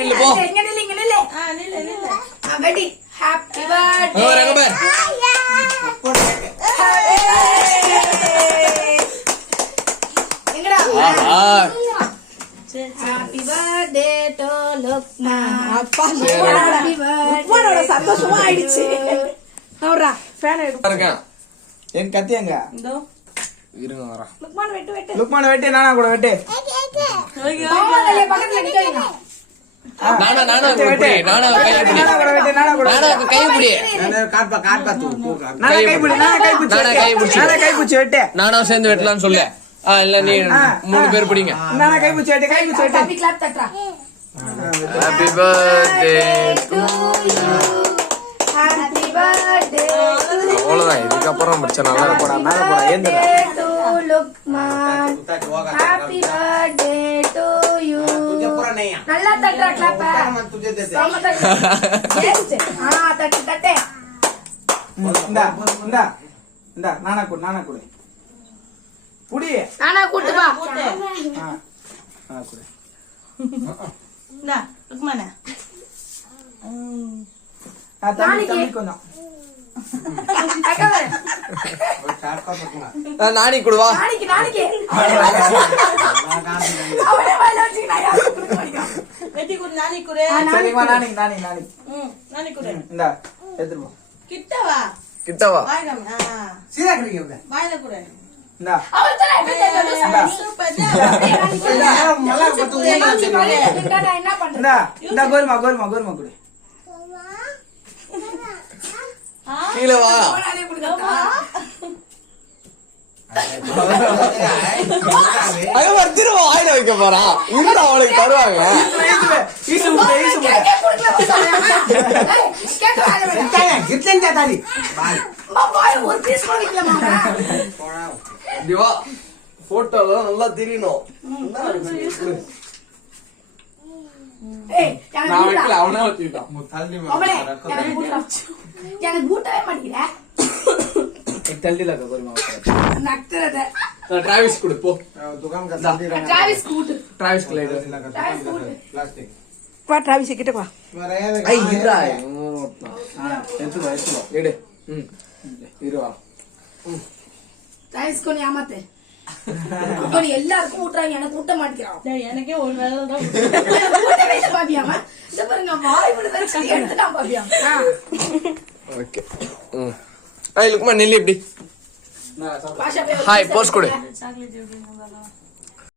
நில்லு போ. இங்க நில்லு இங்க நில்லு. நில்லு. வெடி. Happy birthday. ஓ ரங்க பார். எங்கடா? Happy birthday to Luqman. அப்பா லுக்மானோட சந்தோஷமா ஆயிடுச்சு. அவரா ஃபேன் எடுங்க. என் கத்தி எங்க? இதோ இருங்க வரேன். லுக்மான் வெட்டு. லுக்மான வெட்டு, நானா கூட வெட்டு. மாமாங்களே பக்கத்துல நிக்கங்க. நானா கை பிடி. நானா கை பிடி. நானா கை பிடிச்சு வெட்டு. நானா சேர்ந்து வெட்டலாம்னு சொல்லு. இல்ல நீ 3 பேர் பிடிங்க. நானா கை பிடிச்சு வெட்டு. ஹாப்பி கிளாப் தட்டறா. Happy birthday to you. Happy birthday. அவ்வளவுதான். இதுக்கப்புறம் முடிச்ச நல்லா போடா, மேல போடா, ஏந்துடா. To Luqman. Happy birthday to you. நல்லா தட்டறா கிளாப். சம தட்டு. தட்டு. இந்தா நானா கொடு புடி. நானா கூட்டு வா. நானா கொடு. இந்தா லுக்மான். தண்ணி கொஞ்சம். நானி குடுவா. நாளைக்கு அவரே வாயில வச்சிக்கறாயா? வெட்டி குடு. நாளைக்கு குடு. சரிமா நானி நாளைக்கு குடு. இந்தா எடுத்து போ. கிட்ட வா. சீதா கிடைக்குங்க. வாயில குடு. இந்தா அவ தர சூப்பர். நல்லா பத்து என்ன பண்ற? இந்தா கோர்மா கொடு. கீழ வா. அங்க வச்சிருவா. வாயில வைக்க போறா. இருந்தா அவளுக்கு தருவாங்க. போட்டோல நல்லா தெரியணும். நான் வைக்கல, அவனே வச்சுக்கிட்டான். எனக்கு கூட்டவே மாட்டேங்கிற. தள்ளில கோர்மா நக்தரத. டிராவிஸ் கொடு போ. டிராவிஸ் கூட்டு. டிராவிஸ் கிளைட். பிளாஸ்டிக். வா டிராவிஸ் கிட்ட வா. ஐ இதா. எடுத்து வா. எடு. இருவா. டிராவிஸ் கோனி ஆமாத்தே. கோனி எல்லாருக்கும் ஊட்றாங்க, எனக்கு ஊட்ட மாட்டேங்கிறான். எனக்கே ஒரு வேளை தான் ஊட்டவே இல்ல பாபியாமா. இந்த பாருங்க வாய் விடுதா சரி எடுத்துட்டான் பாபியா. ஓகே. ஐ லுக்மா நெல்லி இப்படி. ஹாய் போஸ்ட் கொடு.